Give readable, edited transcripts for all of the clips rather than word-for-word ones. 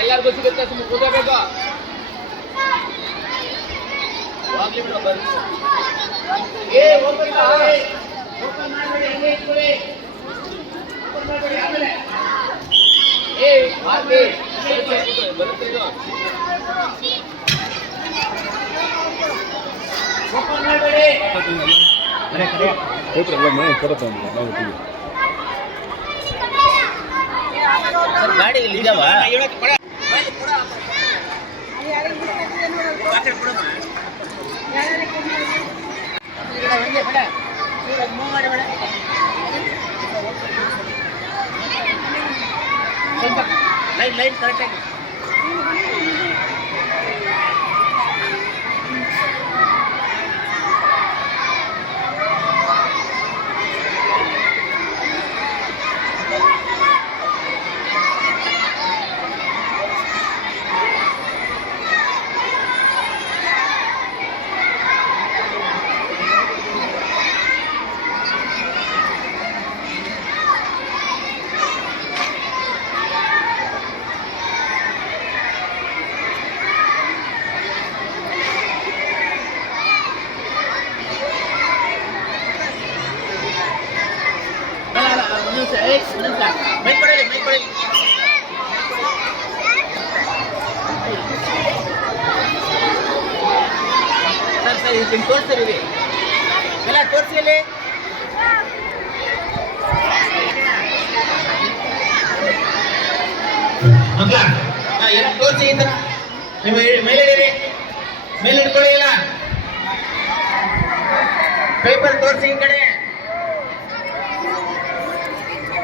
ಎಲ್ಲರಿಗೂ ಸಿಗುತ್ತೆ, ಸುಮ್ಮನೆ ಕೂಗಬೇಕು. ಗಾಡಿ ಇದಾವ ಲೈನ್ ಕರೆಕ್ಟಾಗಿ ತೋರಿಸ್ತೀವಿ ಎಲ್ಲ ತೋರಿಸಿ ಎಲ್ಲ ತೋರಿಸಿ ಈ ಥರ ಮೇಲೆ ಮೇಲೆ ಇಟ್ಕೊಳ್ಳಿ ಇಲ್ಲ ಪೇಪರ್ ತೋರಿಸಿ ಈ ಕಡೆ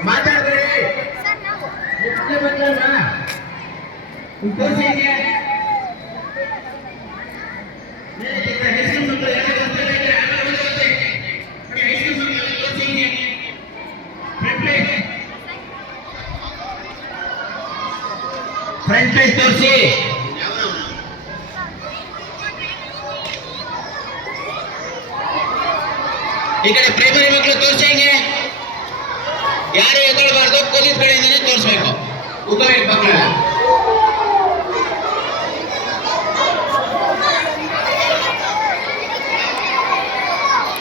ಮಾತಾಡ್ಬೇಡಿ ತೋರಿಸಿ ಫ್ರಂಟ್ ಪೇಜ್ ತೋರಿಸಿ ಈ ಕಡೆ ಪ್ರೈಮರಿ ಮಕ್ಕಳು ತೋರಿಸಿ ಹಿಂಗೆ ಯಾರು ಎದ್ದೇಳಬಾರ್ದು ಪೊಲೀಸ್ ಕಡೆಯಿಂದನೇ ತೋರಿಸ್ಬೇಕು ಉಪವೇಟ್ ಮಕ್ಕಳೆಲ್ಲ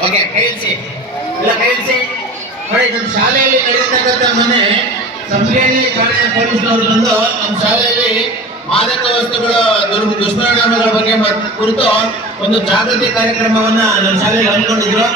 ಓಕೆ ಕೈಲ್ಸಿ ಎಲ್ಲ ಕೈಲ್ಸಿ ನೋಡಿ ನಮ್ಮ ಶಾಲೆಯಲ್ಲಿ ನಡೆಯತಕ್ಕಂಥ ಮೊನ್ನೆ ಸಂಪ್ರೇಣಿ ಠಾಣೆಯ ಪೊಲೀಸ್ನವರು ಬಂದು ನಮ್ಮ ಶಾಲೆಯಲ್ಲಿ ಮಾದಕ ವಸ್ತುಗಳ ದುಷ್ಪರಿಣಾಮಗಳ ಬಗ್ಗೆ ಕುರಿತು ಒಂದು ಜಾಗೃತಿ ಕಾರ್ಯಕ್ರಮವನ್ನ ನಮ್ಮ ಶಾಲೆಯಲ್ಲಿ ಹಮ್ಮಿಕೊಂಡಿದ್ರು.